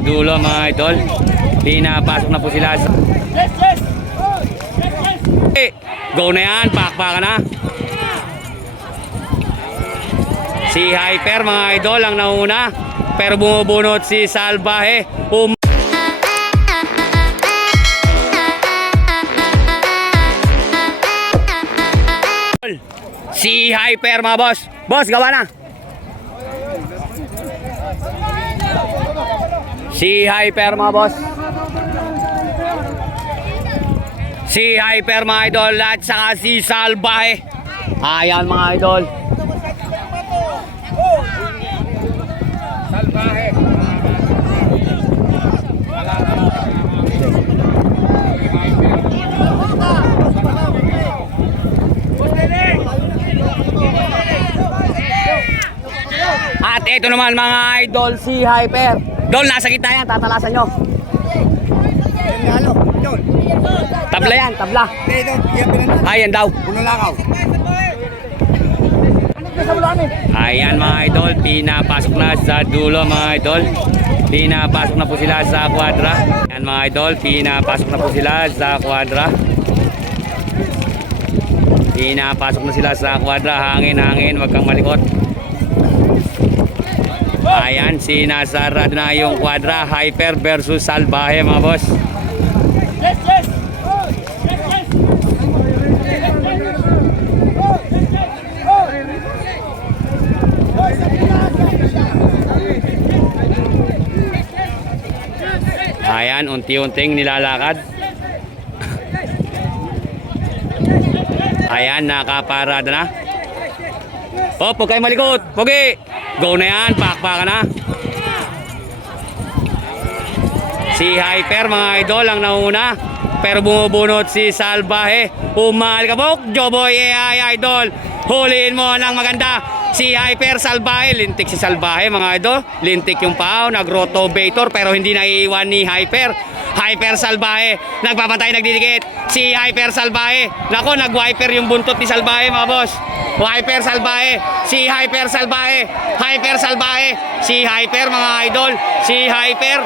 dulo mga idol. Pinapasok na po sila sa... Eh, Go na yan, pakpakan na. Si Hyper mga idol ang nauna. Pero bumubunot si Salvaje. Um Si Hyper mga boss. Boss, gawa na. Si Hyper mga boss. Si Hyper mga idol at saka si Salvaje. Ayan mga idol. At ito naman mga idol si Hyper. Dol, nasa gitna yan, tatalasan nyo. Halo, Idol. Tabla yan, tabla. Ayan daw. Puno lakaw. Ayan mga idol, pinapasok na sa dulo mga idol. Pinapasok na po sila sa kwadra. Ayan mga idol, pinapasok na po sila sa kwadra. Pinapasok na sila sa kwadra. Hangin, hangin, wag kang malikot. Ayan, sinasarado na yung kwadra. Hyper versus Salvaje mga boss. Ayan, unti-unting nilalakad. Ayan, nakaparada na. Oh, huwag kayo malikot. Pogi! Go na yan, pakpakan na. Si Hyper, mga idol, ang nauna. Pero bumubunot si Salvaje. Umalikabok, Joboy AI Idol. Huliin mo ng maganda. Si Hyper Salvaje, lintik si Salvaje mga idol. Lintik yung pao, nag-rotovator pero hindi naiiwan ni Hyper. Hyper Salvaje, nagpapatay, nagdidikit. Si Hyper Salvaje, nako, nag-wiper yung buntot ni Salvaje mga boss. Hyper Salvaje, si Hyper Salvaje, Hyper Salvaje, si Hyper mga idol, si Hyper.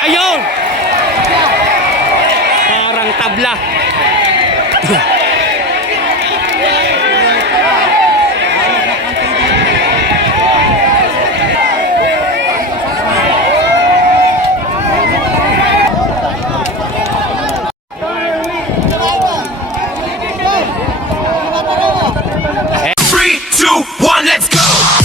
Ayun! Parang tabla. one, let's go!